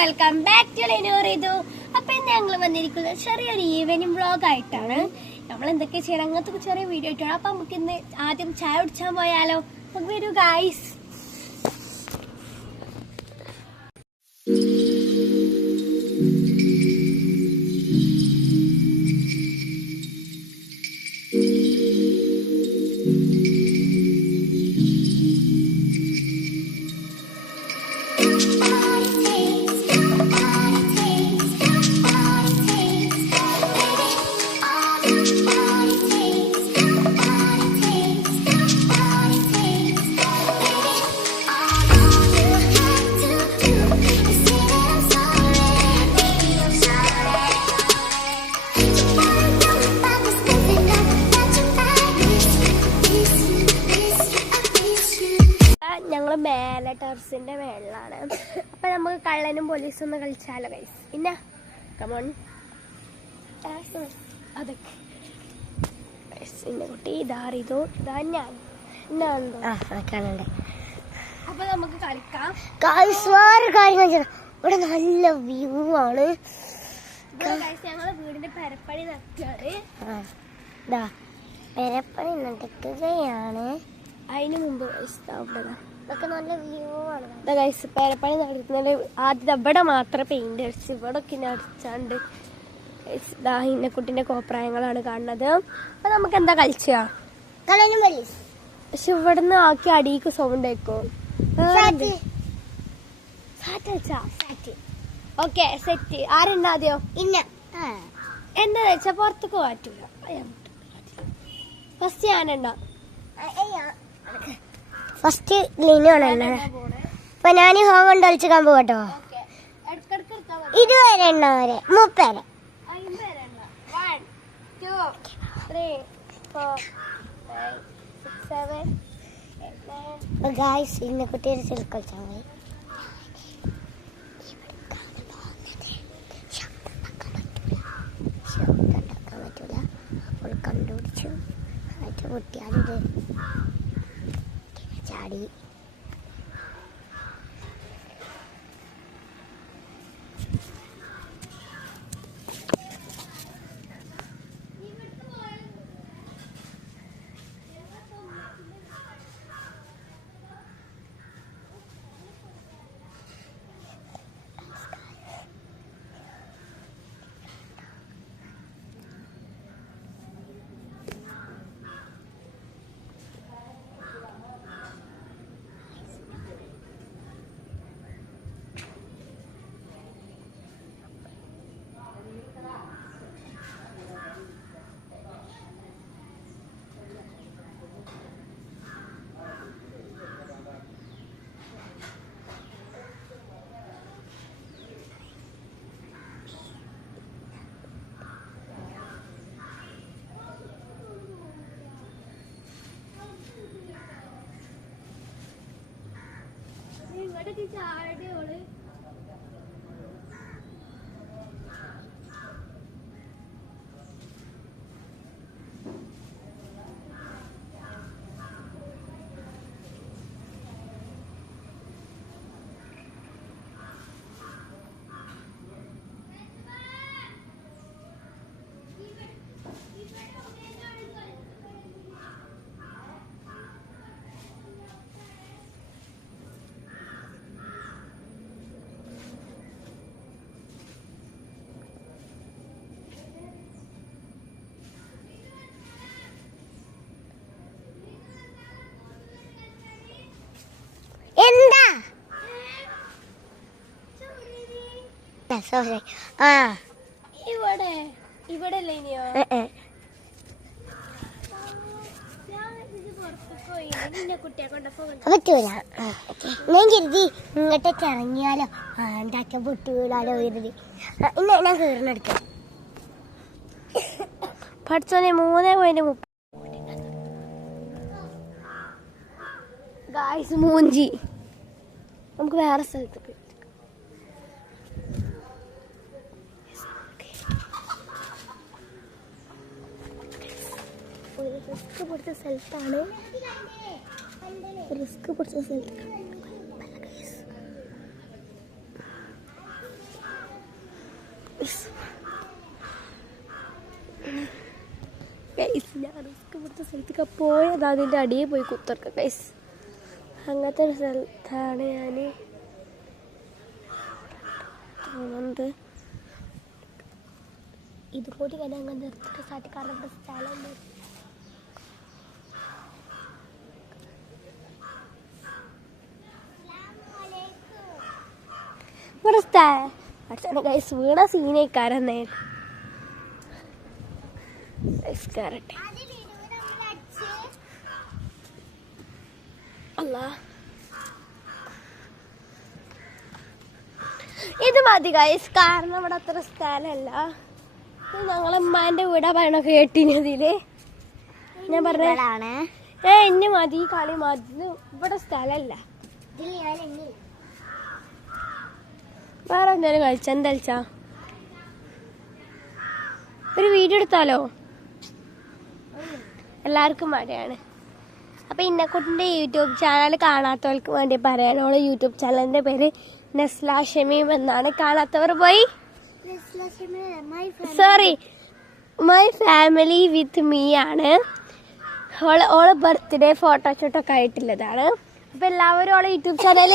Welcome back to ലെനോറിതു. അപ്പൊ ഇന്ന് ഞങ്ങൾ വന്നിരിക്കുന്നത് ചെറിയൊരു ഈവനിങ് വ്ളോഗ് ആയിട്ടാണ്. നമ്മൾ എന്തൊക്കെ ചെയ്യണം അങ്ങനത്തെ ചെറിയ വീഡിയോ ആയിട്ടാണ്. അപ്പൊ നമുക്ക് ഇന്ന് ആദ്യം ചായ കുടിച്ചാൻ പോയാലോ? നമുക്ക് വരൂ ഗായ്സ്. ഞങ്ങള് മേലെ ടെറസിന്റെ മേളിലാണ്. അപ്പൊ നമുക്ക് കള്ളനും പോലീസും ഒന്ന് കളിച്ചാലോ ഗൈസ്? പിന്നെ കമോൺ അതൊക്കെ എന്നെ കുട്ടി ഇതാറിയതോ ഇതാ ഞാൻ കാണണ്ടേ. അപ്പൊ നമുക്ക് കളിക്കാം. ഇവിടെ നല്ല വ്യൂ ആണ്. ഞങ്ങള് വീടിന്റെ പെരപ്പണി നടക്കുകയാണ്. പെരപ്പണി നടക്കുകയാണ്. അതിന് മുമ്പ് ഇതൊക്കെ നല്ല വ്യൂ ആണ്. പെരപ്പണി നടത്തുന്നത് ആദ്യം ഇവിടെ മാത്രം പെയിന്റ് അടിച്ച് ഇവിടെ ഒക്കെ അടിച്ചാണ്ട് ഇന്നക്കുട്ടിന്റെ കോപ്രായങ്ങളാണ് കാണുന്നത്. അപ്പൊ നമുക്ക് എന്താ കളിച്ചാ? പക്ഷെ ഇവിടുന്ന് ആക്കി അടിക്ക് സൗണ്ട് ആയിക്കോ. Okay set. ആരുണ്ടാദ്യോ? എന്താ വെച്ചാ പുറത്തേക്ക് മാറ്റൂല. ഫസ്റ്റ് ഞാനുണ്ടോ? ഫസ്റ്റ് ലീനാണല്ലോ. അപ്പൊ ഞാൻ ഹോം കൊണ്ട് കളിച്ചാൻ പോകട്ടോ. ഇതുവരെ എണ്ണവരെ 30 ഗായ്സ് ഇന്ന കുട്ടിയുടെ ചെലു കളിച്ചാൽ മതി. ശബ്ദം പറ്റൂല. അവൾ കണ്ടുപിടിച്ചു. കുട്ടിയാണിത് ചാടി. ചാടിയോള് ഇവിടെ പറ്റൂല. ഞാൻ കരുതി ഇങ്ങോട്ടേക്ക് ഇറങ്ങിയാലോ എന്താക്ക പൊട്ടുകൂടാലോ കരുതി. ഞാൻ കയറിനെടുക്കാം. പഠിച്ചോനെ 3.30 ഗായ്സ് മൂഞ്ചി. നമുക്ക് വേറെ സ്ഥലത്തേക്ക് റിസ്ക് പിടിച്ച സ്ഥലത്താണ്. റിസ്ക് പിടിച്ച സ്ഥലത്ത് ഞാൻ ഇവിടുത്തെ സ്ഥലത്തൊക്കെ പോയത് അതിൻ്റെ അടിയിൽ പോയി കുത്തിർക്കാം ഗൈസ്. അങ്ങനത്തെ ഒരു സ്ഥലത്താണ് ഞാൻ തോന്നുന്നത്. ഇതുകൂടി ഞാൻ അങ്ങനെ നിർത്തിട്ട് സാധിക്കാറുണ്ട്. ഇവിടെ സ്ഥലമുണ്ട്. ഇവിടെ സ്ഥലം ഗൈസ് വീണ സീനേക്കാരെന്നേ കയറട്ടെ. അല്ല ഇത് മതി ഗൈസ്, കാരണം ഇവിടെ അത്ര സ്ഥലമല്ല. ഞങ്ങളമ്മേൻ്റെ വീടാ പറയണ കേട്ടിനതില് ഞാൻ പറഞ്ഞാണ് എന്നെ മതി കളി മതി. ഇവിടെ സ്ഥലമല്ല. വേറെ എന്തായാലും കളിച്ചാ എന്താ കളിച്ചാ ഒരു വീഡിയോ എടുത്താലോ? എല്ലാവർക്കും മടിയാണ്. അപ്പം ഇന്നെക്കുട്ടിൻ്റെ യൂട്യൂബ് ചാനൽ കാണാത്തവർക്ക് വേണ്ടി പറയാനുള്ള യൂട്യൂബ് ചാനലിൻ്റെ പേര് നെസ്ല ഷമീം എന്നാണ്. കാണാത്തവർ പോയി മൈ ഫാമിലി വിത്ത് മീ ആണ്. ഓളെ ബർത്ത്ഡേ ഫോട്ടോഷൂട്ടൊക്കെ ആയിട്ടുള്ളതാണ്. അപ്പം എല്ലാവരും ഓളെ യൂട്യൂബ് ചാനൽ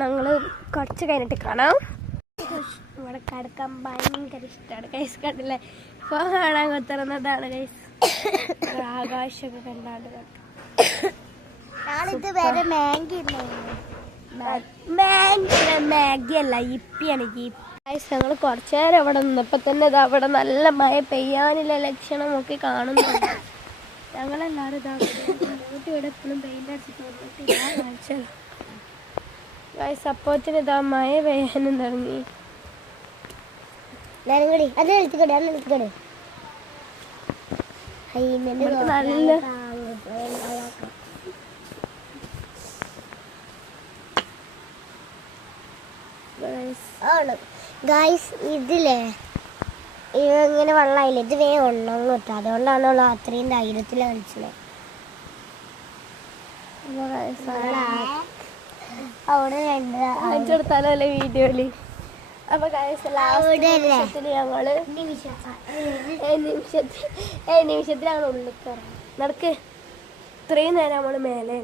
ഞങ്ങള് കുറച്ച് കഴിഞ്ഞിട്ട് കാണാം. ഇവിടെ കിടക്കാൻ ഭയങ്കര ഇഷ്ടമാണ് ഗൈസ്. കണ്ടില്ലേ ഇപ്പൊ കാണാൻ കൊത്തിറന്നതാണ് ഗൈസ്. ആകാശമൊക്കെ കണ്ടാണ്ട് മാഗി അല്ല ഇപ്പിയാണ് ഗൈസ്. ഞങ്ങൾ കുറച്ചു നേരം ഇവിടെ നിന്നപ്പോ തന്നെ അവിടെ നല്ല മഴ പെയ്യാനുള്ള ലക്ഷണമൊക്കെ കാണുന്നുണ്ട്. ഞങ്ങളെല്ലാവരും ഇവിടെ എപ്പോഴും പെയിന്റ് അടിച്ചിട്ട് വന്നിട്ട് ഗൈസ് അപ്പോത്തിന് ഇതാ മഴ പെയ്യാനും തുടങ്ങി. നല്ല ഗൈസ് ഇതില്ലേ ഇങ്ങനെ വെള്ളമായില്ലേ, ഇത് വേഗം ഉണ്ണാൻ കിട്ടും. അതുകൊണ്ടാണല്ലോ അത്രയും ധൈര്യത്തിൽ കളിച്ചത്. അവിടെ കാണിച്ചെടുത്താലോ അല്ലേ വീഡിയോയില്. അപ്പൊ നിമിഷത്തിൽ ഞങ്ങള് നിമിഷത്തിൽ ഞങ്ങൾ ഉള്ളിൽ കയറാം. നടക്ക്. ഇത്രയും നേരം നമ്മള് മേലെ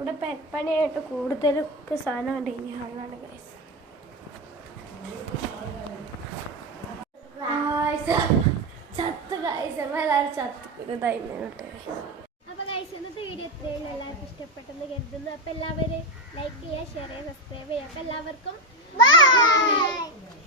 ഇവിടെ പെരപ്പണിയായിട്ട് കൂടുതലൊക്കെ സാധനം ഉണ്ട്. ഇനി ഹാളാണ് ഗൈസ്. ചത്ത് ഗൈസ്, ഞങ്ങളെല്ലാവരും ചത്ത് തൈന്നോട്ടെ. അപ്പൊ ഗൈസ് ഇന്നത്തെ വീഡിയോ എത്രയും എല്ലാവർക്കും ഇഷ്ടപ്പെട്ടെന്ന് കരുതുന്നു. അപ്പൊ എല്ലാവരും ലൈക്ക് ചെയ്യുക, ഷെയർ ചെയ്യുക, സബ്സ്ക്രൈബ് ചെയ്യുക. അപ്പൊ എല്ലാവർക്കും ബൈ.